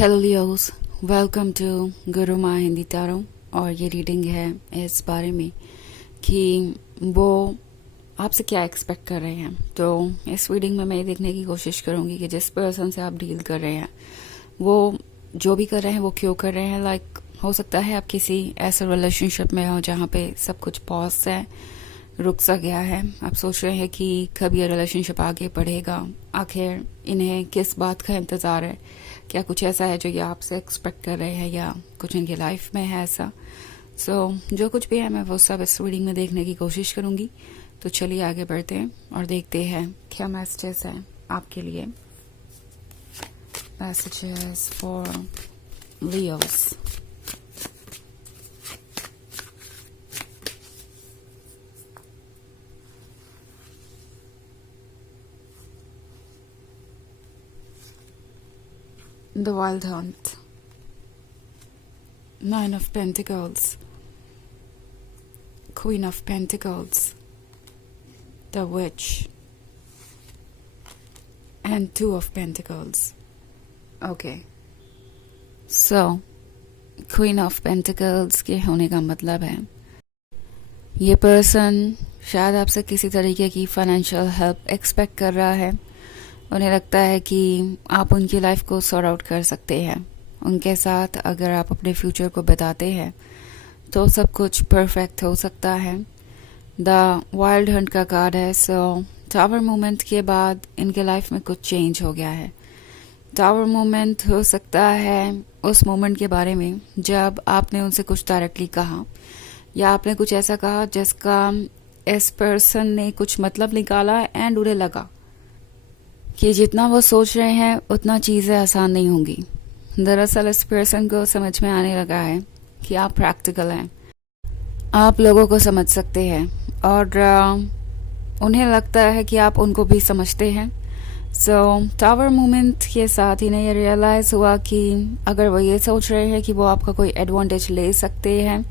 Hello Leos, welcome to गुरु माँ हिंदी तारों। और ये रीडिंग है इस बारे में कि वो आपसे क्या एक्सपेक्ट कर रहे हैं। तो इस रीडिंग में मैं ये देखने की कोशिश करूँगी कि जिस पर्सन से आप डील कर रहे हैं वो जो भी कर रहे हैं वो क्यों कर रहे हैं। लाइक हो सकता है आप किसी ऐसे रिलेशनशिप में हो जहाँ पे सब कुछ पॉज है, रुक सा गया है। आप सोच रहे हैं कि कब ये रिलेशनशिप आगे बढ़ेगा, आखिर इन्हें किस बात का इंतज़ार है, क्या कुछ ऐसा है जो ये आपसे एक्सपेक्ट कर रहे हैं या कुछ इनकी लाइफ में है ऐसा। जो कुछ भी है मैं वो सब इस रीडिंग में देखने की कोशिश करूँगी। तो चलिए आगे बढ़ते हैं और देखते हैं क्या मैसेजेस हैं आपके लिए। Messages for Leos. The Wild Hunt, Nine of Pentacles, Queen of Pentacles, The Witch, and Two of Pentacles. Okay. So, Queen of Pentacles के होने का मतलब है ये पर्सन शायद आपसे किसी तरीके की फाइनेंशियल हेल्प एक्सपेक्ट कर रहा है। उन्हें लगता है कि आप उनकी लाइफ को सॉर्ट आउट कर सकते हैं। उनके साथ अगर आप अपने फ्यूचर को बताते हैं तो सब कुछ परफेक्ट हो सकता है। द वाइल्ड हंट का कार्ड है। टावर मोमेंट के बाद इनके लाइफ में कुछ चेंज हो गया है। टावर मोमेंट हो सकता है उस मोमेंट के बारे में जब आपने उनसे कुछ डायरेक्टली कहा या आपने कुछ ऐसा कहा जिसका इस पर्सन ने कुछ मतलब निकाला एंड उन्हें लगा कि जितना वो सोच रहे हैं उतना चीज़ें आसान नहीं होंगी। दरअसल इस पर्सन को समझ में आने लगा है कि आप प्रैक्टिकल हैं, आप लोगों को समझ सकते हैं और उन्हें लगता है कि आप उनको भी समझते हैं। टावर मोमेंट के साथ इन्हें ये रियलाइज़ हुआ कि अगर वो ये सोच रहे हैं कि वो आपका कोई एडवांटेज ले सकते हैं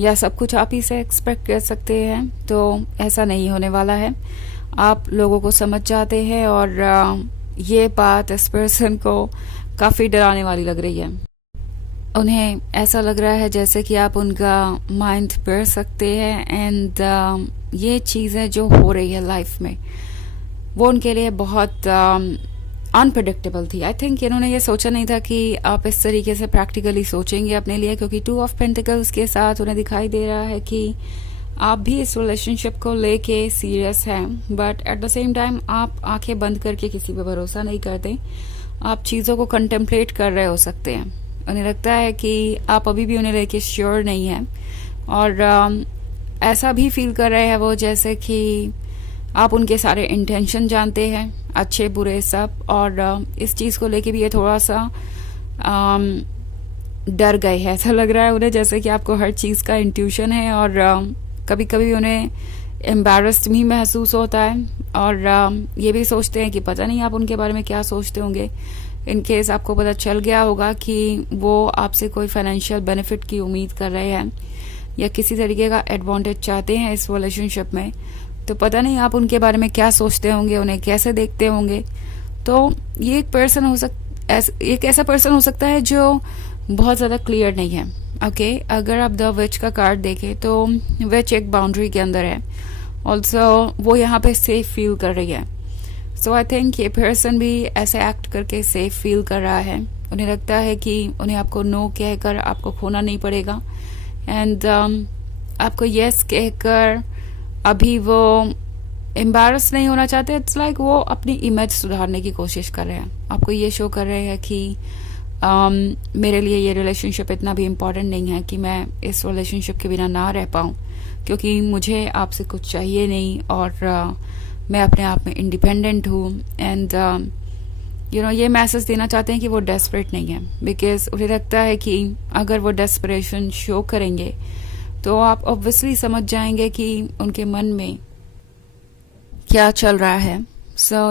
या सब कुछ आप ही से एक्सपेक्ट कर सकते हैं तो ऐसा नहीं होने वाला है। आप लोगों को समझ जाते हैं और ये बात इस पर्सन को काफ़ी डराने वाली लग रही है। उन्हें ऐसा लग रहा है जैसे कि आप उनका माइंड पढ़ सकते हैं एंड ये चीज़ें जो हो रही है लाइफ में वो उनके लिए बहुत अनप्रेडिक्टेबल थी। आई थिंक इन्होंने ये सोचा नहीं था कि आप इस तरीके से प्रैक्टिकली सोचेंगे अपने लिए, क्योंकि टू ऑफ पेंटिकल्स के साथ उन्हें दिखाई दे रहा है कि आप भी इस रिलेशनशिप को लेके सीरियस हैं, but at the same time आप आंखें बंद करके किसी पे भरोसा नहीं करते। आप चीज़ों को कंटेम्पलेट कर रहे हो सकते हैं। उन्हें लगता है कि आप अभी भी उन्हें लेके श्योर नहीं हैं और ऐसा भी फील कर रहे हैं वो जैसे कि आप उनके सारे इंटेंशन जानते हैं, अच्छे बुरे सब, और इस चीज़ को लेके भी ये थोड़ा सा डर गए हैं। ऐसा लग रहा है उन्हें जैसे कि आपको हर चीज़ का इंट्यूशन है और कभी कभी उन्हें एम्बैरस्ड भी महसूस होता है और ये भी सोचते हैं कि पता नहीं आप उनके बारे में क्या सोचते होंगे। इन केस आपको पता चल गया होगा कि वो आपसे कोई फाइनेंशियल बेनिफिट की उम्मीद कर रहे हैं या किसी तरीके का एडवांटेज चाहते हैं इस रिलेशनशिप में, तो पता नहीं आप उनके बारे में क्या सोचते होंगे, उन्हें कैसे देखते होंगे। तो ये एक ऐसा पर्सन हो सकता है जो बहुत ज़्यादा क्लियर नहीं है। ओके, अगर आप द विच का कार्ड देखें तो विच एक बाउंड्री के अंदर है, ऑल्सो वो यहाँ पे सेफ फील कर रही है। आई थिंक ये पर्सन भी ऐसे एक्ट करके सेफ फील कर रहा है। उन्हें लगता है कि उन्हें आपको नो कहकर आपको खोना नहीं पड़ेगा एंड आपको यस कहकर अभी वो एम्बैरस नहीं होना चाहते। इट्स लाइक वो अपनी इमेज सुधारने की कोशिश कर रहे हैं, आपको ये शो कर रहे हैं कि मेरे लिए ये रिलेशनशिप इतना भी इम्पोर्टेंट नहीं है कि मैं इस रिलेशनशिप के बिना ना रह पाऊँ, क्योंकि मुझे आपसे कुछ चाहिए नहीं और मैं अपने आप में इंडिपेंडेंट हूँ। एंड ये मैसेज देना चाहते हैं कि वो डेस्परेट नहीं है, बिकॉज उन्हें लगता है कि अगर वो डेस्परेशन शो करेंगे तो आप ऑब्वियसली समझ जाएंगे कि उनके मन में क्या चल रहा है।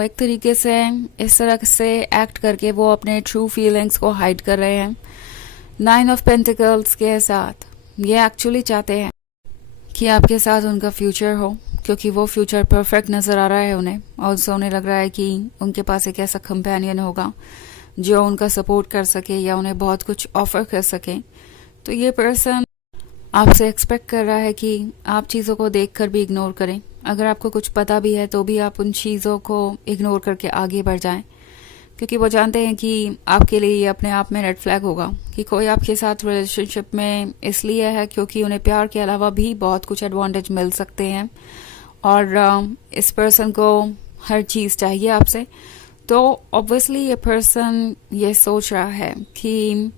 एक तरीके से इस तरह से एक्ट करके वो अपने ट्रू फीलिंग्स को हाइड कर रहे हैं। नाइन ऑफ पेंटिकल्स के साथ ये एक्चुअली चाहते हैं कि आपके साथ उनका फ्यूचर हो, क्योंकि वो फ्यूचर परफेक्ट नज़र आ रहा है उन्हें। ऑल्सो उन्हें लग रहा है कि उनके पास एक ऐसा कंपेनियन होगा जो उनका सपोर्ट कर सके या उन्हें बहुत कुछ ऑफर कर सके। तो ये पर्सन आपसे एक्सपेक्ट कर रहा है कि आप चीज़ों को देखकर भी इग्नोर करें। अगर आपको कुछ पता भी है तो भी आप उन चीज़ों को इग्नोर करके आगे बढ़ जाएं, क्योंकि वो जानते हैं कि आपके लिए ये अपने आप में रेड फ्लैग होगा कि कोई आपके साथ रिलेशनशिप में इसलिए है क्योंकि उन्हें प्यार के अलावा भी बहुत कुछ एडवांटेज मिल सकते हैं और इस पर्सन को हर चीज़ चाहिए आपसे। तो ऑब्वियसली ये पर्सन ये सोच रहा है कि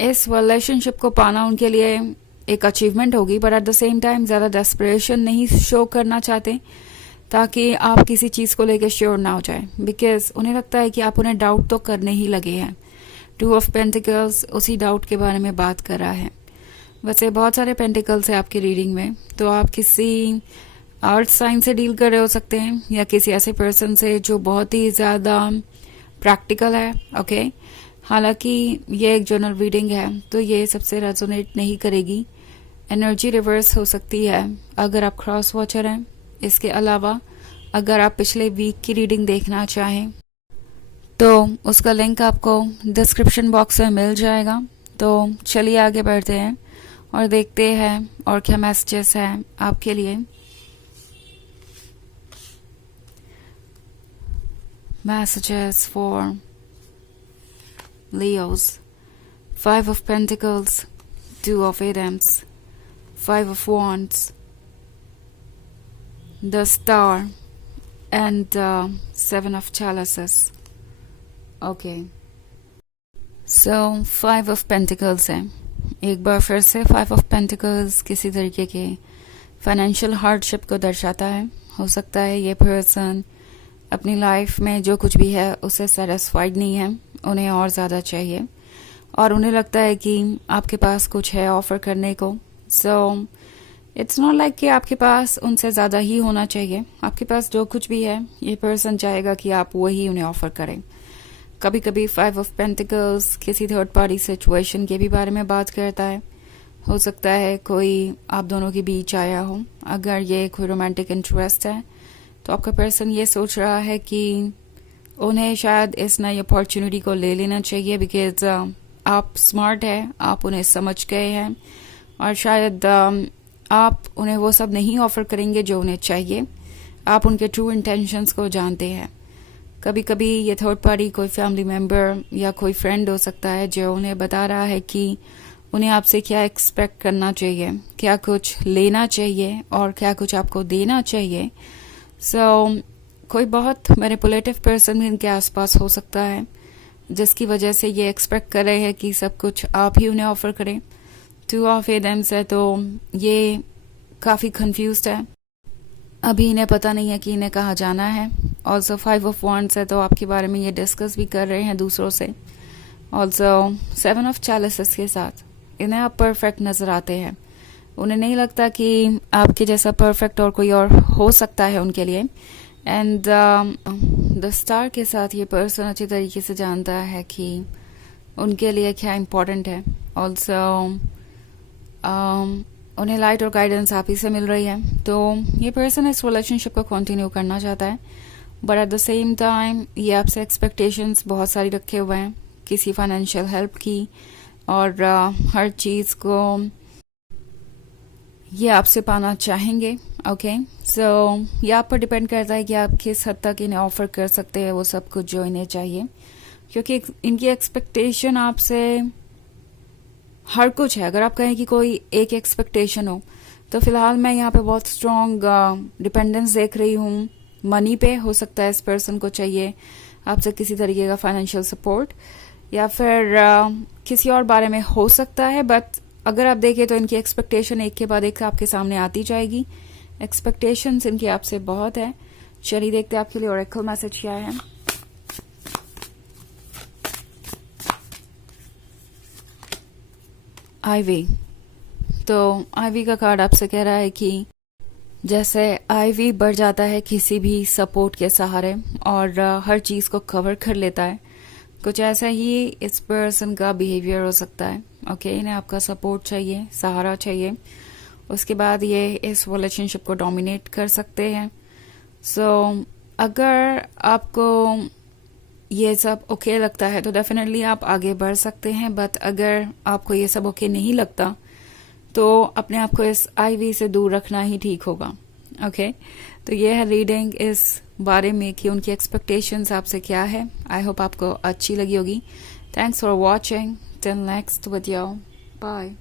इस रिलेशनशिप को पाना उनके लिए एक अचीवमेंट होगी, but at the same time ज़्यादा डेस्परेशन नहीं शो करना चाहते ताकि आप किसी चीज़ को लेकर श्योर ना हो जाए, बिकॉज उन्हें लगता है कि आप उन्हें डाउट तो करने ही लगे हैं। 2 ऑफ पेंटिकल्स उसी डाउट के बारे में बात कर रहा है। वैसे बहुत सारे पेंटिकल्स हैं आपकी रीडिंग में, तो आप किसी अर्थ साइन से डील कर रहे हो सकते हैं या किसी ऐसे पर्सन से जो बहुत ही ज़्यादा प्रैक्टिकल है। ओके, हालांकि ये एक जनरल रीडिंग है तो ये सबसे रेजोनेट नहीं करेगी। एनर्जी रिवर्स हो सकती है अगर आप क्रॉस वॉचर हैं। इसके अलावा अगर आप पिछले वीक की रीडिंग देखना चाहें तो उसका लिंक आपको डिस्क्रिप्शन बॉक्स में मिल जाएगा। तो चलिए आगे बढ़ते हैं और देखते हैं और क्या मैसेजेस हैं आपके लिए। Messages for Leos, 5 of Pentacles, 2 of Items, 5 of Wands, the Star, and 7 of Chalices. Okay. So 5 of Pentacles है। एक बार फिर से 5 of Pentacles किसी तरीके के फाइनेंशियल हार्डशिप को दर्शाता है। हो सकता है ये पर्सन अपनी लाइफ में जो कुछ भी है उससे सेटिस्फाइड नहीं है, उन्हें और ज़्यादा चाहिए और उन्हें लगता है कि आपके पास कुछ है ऑफर करने को। सो इट्स नॉट लाइक कि आपके पास उनसे ज़्यादा ही होना चाहिए। आपके पास जो कुछ भी है ये पर्सन चाहेगा कि आप वही उन्हें ऑफर करें। कभी कभी 5 ऑफ पेंटिकल्स किसी थर्ड पार्टी सिचुएशन के भी बारे में बात करता है। हो सकता है कोई आप दोनों के बीच आया हो। अगर ये कोई रोमांटिक इंटरेस्ट है तो आपका पर्सन ये सोच रहा है कि उन्हें शायद इस नई अपॉर्चुनिटी को ले लेना चाहिए, बिकॉज आप स्मार्ट हैं, आप उन्हें समझ गए हैं और शायद आप उन्हें वो सब नहीं ऑफर करेंगे जो उन्हें चाहिए। आप उनके ट्रू इंटेंशंस को जानते हैं। कभी कभी ये थर्ड पार्टी कोई फैमिली मेम्बर या कोई फ्रेंड हो सकता है जो उन्हें बता रहा है कि उन्हें आपसे क्या एक्सपेक्ट करना चाहिए, क्या कुछ लेना चाहिए और क्या कुछ आपको देना चाहिए। सो कोई बहुत मैनिपुलेटिव पर्सन भी इनके आसपास हो सकता है जिसकी वजह से ये एक्सपेक्ट कर रहे हैं कि सब कुछ आप ही उन्हें ऑफर करें। 2 ऑफ एडम्स है तो ये काफ़ी कंफ्यूज्ड है, अभी इन्हें पता नहीं है कि इन्हें कहाँ जाना है। ऑल्सो 5 ऑफ वॉन्ड्स है तो आपके बारे में ये डिस्कस भी कर रहे हैं दूसरों से। ऑल्सो 7 ऑफ चैलिसेस के साथ इन्हें आप परफेक्ट नज़र आते हैं। उन्हें नहीं लगता कि आपके जैसा परफेक्ट और कोई और हो सकता है उनके लिए। एंड द स्टार के साथ ये पर्सन अच्छी तरीके से जानता है कि उनके लिए क्या इम्पोर्टेंट है। ऑल्सो उन्हें लाइट और गाइडेंस आप ही से मिल रही है, तो ये पर्सन इस रिलेशनशिप को कंटिन्यू करना चाहता है, but at the same time ये आपसे एक्सपेक्टेशंस बहुत सारी रखे हुए हैं किसी फाइनेंशियल हेल्प की और हर चीज़ को ये आपसे पाना चाहेंगे। ओके, सो ये आप पर डिपेंड करता है कि आप किस हद तक इन्हें ऑफर कर सकते हैं वो सब कुछ जो इन्हें चाहिए, क्योंकि इनकी एक्सपेक्टेशन आपसे हर कुछ है। अगर आप कहें कि कोई एक एक्सपेक्टेशन हो तो फिलहाल मैं यहाँ पे बहुत स्ट्रॉन्ग डिपेंडेंस देख रही हूँ। मनी पे हो सकता है इस पर्सन को चाहिए आपसे किसी तरीके का फाइनेंशियल सपोर्ट, या फिर किसी और बारे में हो सकता है। बट अगर आप देखें तो इनकी एक्सपेक्टेशन एक के बाद एक आपके सामने आती जाएगी। एक्सपेक्टेशंस इनकी आपसे बहुत है। चलिए देखते हैं आपके लिए ओरेकल मैसेज क्या है। आईवी, तो आईवी का कार्ड आपसे कह रहा है कि जैसे आईवी बढ़ जाता है किसी भी सपोर्ट के सहारे और हर चीज़ को कवर कर लेता है, कुछ ऐसा ही इस पर्सन का बिहेवियर हो सकता है। ओके, इन्हें आपका सपोर्ट चाहिए, सहारा चाहिए, उसके बाद ये इस रिलेशनशिप को डोमिनेट कर सकते हैं। सो अगर आपको ये सब ओके लगता है तो डेफिनेटली आप आगे बढ़ सकते हैं, बट अगर आपको ये सब ओके नहीं लगता तो अपने आप को इस आईवी से दूर रखना ही ठीक होगा। ओके तो ये है रीडिंग इस बारे में कि उनकी एक्सपेक्टेशंस आपसे क्या है। आई होप आपको अच्छी लगी होगी। Thanks for watching, till next video, bye.